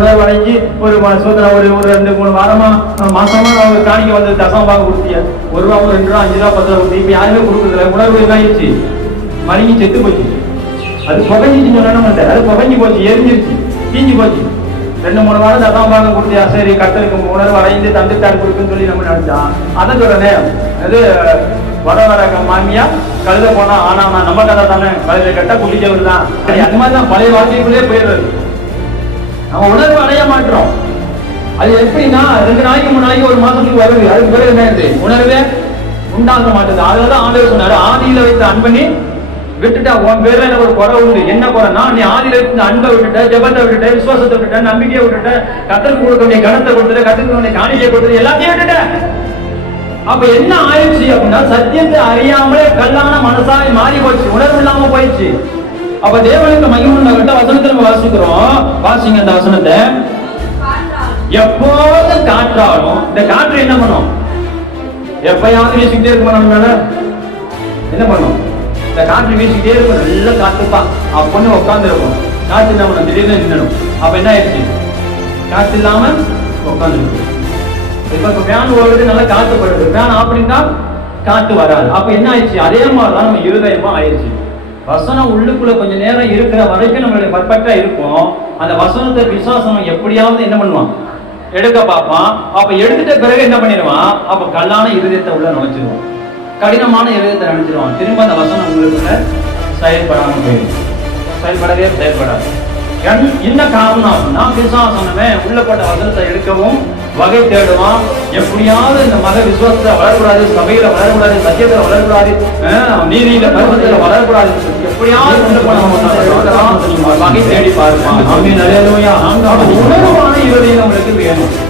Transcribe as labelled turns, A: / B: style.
A: உணவு அடைஞ்சு ஒரு சுதந்திரம் ஒரு ஒரு ரெண்டு மூணு வாரமா மாசமா அவங்க காணிக்க வந்து தசம பாக கொடுத்திய ஒரு ரூபா ஒரு ரெண்டு ரூபா அஞ்சு ரூபா பத்து ரூபா இப்ப யாருமே கொடுக்குறதில்ல. உணவு என்ன மருங்கி செத்து போச்சு. அது புகஞ்சிச்சு சொன்னா அது புகஞ்சு போச்சு எரிஞ்சிருச்சு தீஞ்சு போச்சு. ரெண்டு மூணு வாரம் தசம பாகம் கொடுத்தியா சரி கத்தருக்கு உணர்வு அடைந்து தந்துட்டார் கொடுக்குன்னு சொல்லி நம்ம நினைச்சான் அதை சொல்றேன் அது வர வர மாமியா கழுத போனா ஆனா நம்ம கதை தானே. கழுத கட்ட குளிச்சவர் தான். அது அந்த மாதிரி தான் பழைய வாழ்க்கைக்குள்ளே போயிடுறது. நம்ம உணர்வு அடைய மாட்டோம். அது எப்படின்னா ரெண்டு நாளைக்கு மூணு நாளைக்கு ஒரு மாசத்துக்கு வருது. அதுக்கு பிறகு என்ன உணர்வே உண்டாக மாட்டேது. அதுலதான் ஆண்டவர் சொன்னாரு ஆதியில வைத்த அன்பனி விட்டுட்டா உன் பேர்ல எனக்கு ஒரு குறை உண்டு. என்ன குறைனா நீ ஆதியில வைத்த அன்பை விட்டுட்ட ஜெபத்தை விட்டுட்ட விசுவாசத்தை விட்டுட்ட நம்பிக்கையை விட்டுட்ட கத்தருக்கு கொடுக்க வேண்டிய கணத்தை கொடுத்துட்ட கத்துக்க வேண்டிய காணிக்கை கொடுத்துட்டு எல்லாத்தையும் விட்டுட்ட. அப்ப என்ன ஆயிடுச்சு அப்படின்னா சத்தியத்தை அறியாமலே கல்லான மனசாக மாறி போச்சு உணர்வு இல்லாம போயிடுச்சு. அப்ப தேவனுக்கு மகிமுண்டாகிட்ட கிட்ட வசனத்துல வாசிக்கிறோம். வாசிங்க அந்த வசனத்தை. எப்போது காற்றாலும் இந்த காற்று என்ன பண்ணும்? எப்பயாவது வீசிக்கிட்டே இருக்க நம்ம மேல? என்ன பண்ணும்? இந்த காற்று வீசிக்கிட்டே இருக்கும் நல்ல காத்துப்பா அப்பொண்ணு உட்காந்துருக்கும் காற்று என்ன பண்ணும்? திடீர்னு நின்னுடும். அப்ப என்ன ஆயிடுச்சு? காற்று இல்லாம உட்காந்துருக்கும் இப்ப இப்ப ஃபேன் ஓடுறது நல்லா காத்து படுது. ஃபேன் ஆஃப் பண்ணிட்டா காத்து வராது. அப்ப என்ன ஆயிடுச்சு? அதே மாதிரி தான் நம்ம இருதயமா ஆயிடுச்சு. வசனம் உள்ளுக்குள்ள கொஞ்ச நேரம் இருக்கிற வரைக்கும் நம்மளுடைய பர்ஃபெக்டா இருக்கும். அந்த வசனத்தை விசுவாசம் எப்படியாவது என்ன பண்ணுவான்? எடுக்க பார்ப்பான். அப்ப எடுத்துட்ட பிறகு என்ன பண்ணிடுவான்? அப்ப கல்லான இருதயத்தை உள்ள நுழைச்சிருவான் கடினமான இருதயத்தை நினைச்சிருவான் திரும்ப அந்த வசனம் உங்களுக்குள்ள செயல்படாம போயிடும். செயல்படவே செயல்படாது. என்ன காரணம் அப்படின்னா விசுவாசனமே உள்ளப்பட்ட வசனத்தை எடுக்கவும் வகை தேடுவான். எப்படியாவது இந்த மத விசுவாசத்தை வளரக்கூடாது சபையில வளரக்கூடாது சத்தியத்துல வளரக்கூடாது நீதியில பருவத்தில் வளரக்கூடாது. எப்படியாவது கொண்டு போன வகை தேடி பாருமா. அப்படின்னு நிறைய உணர்வான இருதயம் நம்மளுக்கு வேணும்.